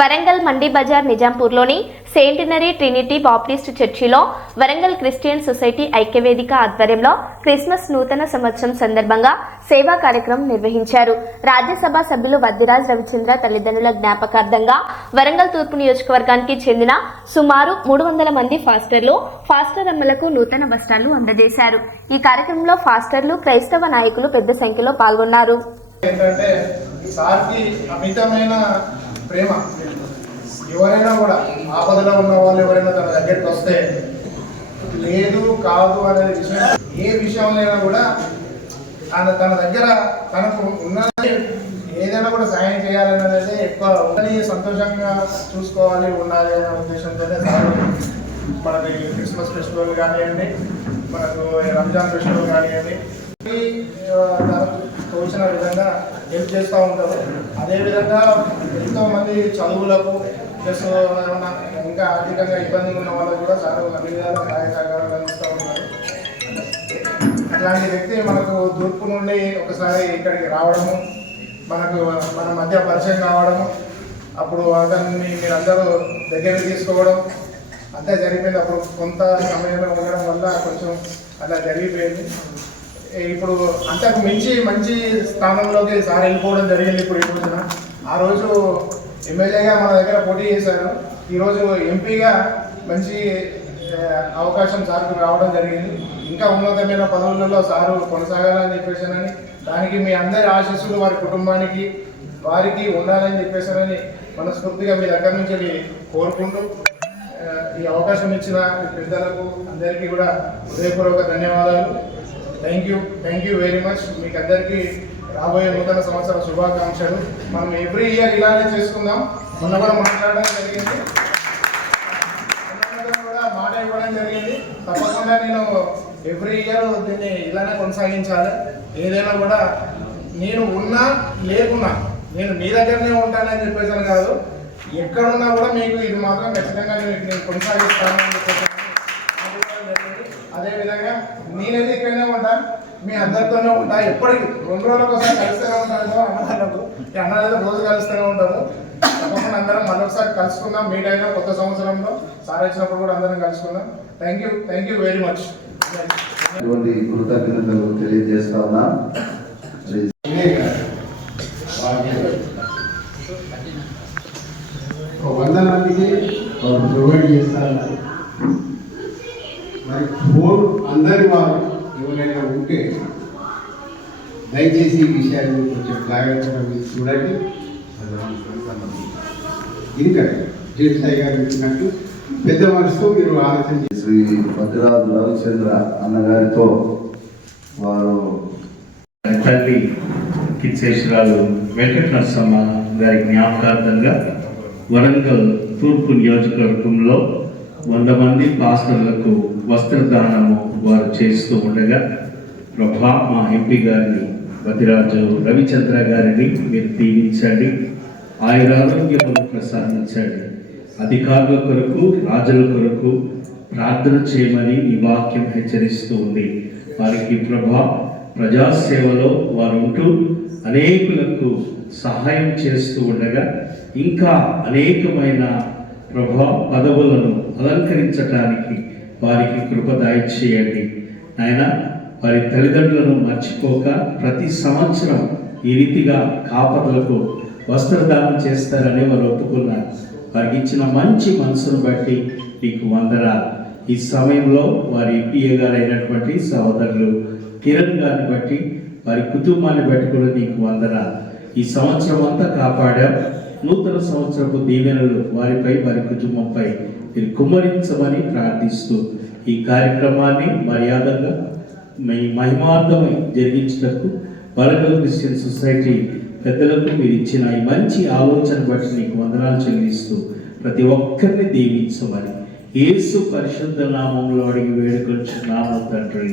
వరంగల్ మండి బజార్ నిజాంపూర్లోని centenary trinity baptist చర్చిలో Warangal Christian society ఐక్యవేదిక ఆధ్వర్యంలో క్రిస్మస్ నూతన సంవత్సరం సందర్భంగా సేవా కార్యక్రమం నిర్వహించారు. రాజ్యసభ సభ్యులు వద్దిరాజ్ రవిచంద్ర తల్లిదండ్రుల జ్ఞాపకార్థంగా వరంగల్ తూర్పు నియోజకవర్గానికి చెందిన సుమారు మూడు వందల మంది ఫాస్టర్లు ఫాస్టర్ అమ్మలకు నూతన వస్త్రాలు అందజేశారు. ఈ కార్యక్రమంలో ఫాస్టర్లు క్రైస్తవ నాయకులు పెద్ద సంఖ్యలో పాల్గొన్నారు. ఏంటంటే సార్కి అమితమైన ప్రేమ. ఎవరైనా కూడా ఆపదలో ఉన్న వాళ్ళు ఎవరైనా తన దగ్గరికి వస్తే లేదు కాదు అనే విషయం ఏ విషయంలో కూడా ఆయన తన దగ్గర తనకు ఉన్నది ఏదైనా కూడా సాయం చేయాలనేది ఎక్కువ ఉన్నది సంతోషంగా చూసుకోవాలి ఉండాలి అనే ఉద్దేశంతోనే మనకి క్రిస్మస్ ఫెస్టివల్ కానివ్వండి మనకు రంజాన్ ఫెస్టివల్ కానివ్వండి తోచిన విధంగా హెల్ప్ చేస్తూ ఉంటారు. అదేవిధంగా ఎంతోమంది చదువులకు ప్లస్ ఏమన్నా ఇంకా ఆర్థికంగా ఇబ్బందులు ఉన్న వాళ్ళకు కూడా సార్ అన్ని విధాల సహాయ సహకారాలు అందిస్తూ ఉన్నారు. అట్లాంటి వ్యక్తి మనకు తూర్పు నుండి ఒకసారి ఇక్కడికి రావడము మనకు మన మధ్య పరిచయం కావడము అప్పుడు అతన్ని మీరందరూ దగ్గరికి తీసుకోవడం అంతా జరిగిపోయింది అప్పుడు కొంత సమయంలో ఉండడం వల్ల కొంచెం అలా జరిగిపోయింది. ఇప్పుడు అంతకు మించి మంచి స్థానంలోకి సార్ వెళ్ళిపోవడం జరిగింది ఇప్పుడు ఇప్పుడు ఆ రోజు ఎమ్మెల్యేగా మన దగ్గర పోటీ చేశారు. ఈరోజు ఎంపీగా మంచి అవకాశం సార్కు రావడం జరిగింది. ఇంకా ఉన్నతమైన పదవులలో సారు కొనసాగాలని చెప్పేసానని దానికి మీ అందరి ఆశీస్సులు వారి కుటుంబానికి వారికి ఉండాలని చెప్పేసానని మనస్ఫూర్తిగా మీ దగ్గర నుంచి కోరుకుంటూ ఈ అవకాశం ఇచ్చిన పెద్దలకు అందరికీ కూడా హృదయపూర్వక ధన్యవాదాలు. Thank you thank you very much. మీకు అందరికీ రాబోయే నూతన సంవత్సర శుభాకాంక్షలు. మనం ఎవ్రీ ఇయర్ ఇలానే చేసుకుందాం. మొన్న కూడా మాట్లాడడం జరిగింది. కూడా మాట ఇవ్వడం జరిగింది. తప్పకుండా నేను ఎవ్రీ ఇయర్ దీన్ని ఇలానే కొనసాగించాలి. ఏదైనా కూడా నేను ఉన్నా లేకున్నా నేను మీ దగ్గరనే ఉంటానని చెప్పేసాను కాదు. ఎక్కడున్నా కూడా మీకు ఇది మాత్రం ఖచ్చితంగా నేను కొనసాగిస్తాను అదేవిధంగా నేనేది ఇక్కడనే మీ అందరితోనే ఉంటా. ఎప్పటికీ రెండు రోజులకు ఒకసారి కలుస్తూనే ఉంటాను అన్నదాలకు ఈ రోజు కలుస్తూనే ఉంటాము. తప్పకుండా అందరం మరొకసారి కలుసుకుందాం. మీట్ అయినా కొత్త సంవత్సరంలో సార్ వచ్చినప్పుడు కూడా అందరం కలుసుకుందాం. Thank you thank you very much ఇటువంటి కృతజ్ఞతలు తెలియజేస్తా ఉన్నా. వంద మందికి ప్రొవైడ్ చేస్తారు. మరి ఫోన్ అందరి వారు ఎవరైనా ఉంటే దయచేసి ఈ విషయాన్ని కొంచెం జాగ్రత్తగా మీరు చూడండి. ఇంకా సాయి గారు ఇచ్చినట్టు పెద్ద మనసుతో మీరు ఆలోచన శ్రీ భద్రాజు రవిచంద్ర అన్నగారితో వారు తల్లి కిచ్చేశ్వరాలు వెంకటనరసమ్మ గారి జ్ఞాపకార్థంగా వరంగల్ తూర్పు నియోజకవర్గంలో వంద మంది పాస్టర్లకు వస్త్రదానము వారు చేస్తూ ఉండగా ప్రభా మా ఎంపీ గారిని బతిరాజు రవిచంద్ర గారిని మీరు దీవించండి. ఆయురారోగ్యములు ప్రసాదించండి. అధికారుల కొరకు రాజుల కొరకు ప్రార్థన చేయమని ఈ వాక్యం హెచ్చరిస్తూ ఉంది. వారికి ప్రభా ప్రజాసేవలో వారు ఉంటూ అనేకులకు సహాయం చేస్తూ ఉండగా ఇంకా అనేకమైన ప్రభా పదవులను అలంకరించటానికి వారికి కృప దయచేయండి ఆయన వారి తల్లిదండ్రులను మర్చిపోక ప్రతి సంవత్సరం ఈ రీతిగా కాపర్లకు వస్త్రదానం చేస్తారని వారు ఒప్పుకున్నారు. వారికి ఇచ్చిన మంచి మనసును బట్టి నీకు వందరా ఈ సమయంలో వారి పిఏ గారు అయినటువంటి సహోదరులు కిరణ్ గారిని బట్టి వారి కుటుంబాన్ని బట్టి కూడా నీకు వందరా ఈ సంవత్సరం అంతా కాపాడా. నూతన సంవత్సరపు దీవెనలు వారిపై వారి కుటుంబంపై మీరు కుమ్మరించమని ప్రార్థిస్తూ ఈ కార్యక్రమాన్ని మర్యాదగా మీ మహిమార్థమై జరిగించినకు బలగల క్రిస్టియన్ సొసైటీ పెద్దలకు మీరు ఇచ్చిన ఈ మంచి ఆలోచన బట్టి నీకు వందనాలు చెల్లిస్తూ ప్రతి ఒక్కరిని దీవించమని యేసు పరిశుద్ధ నామంలో అడిగి వేడుకొచ్చున్నాము తండ్రి.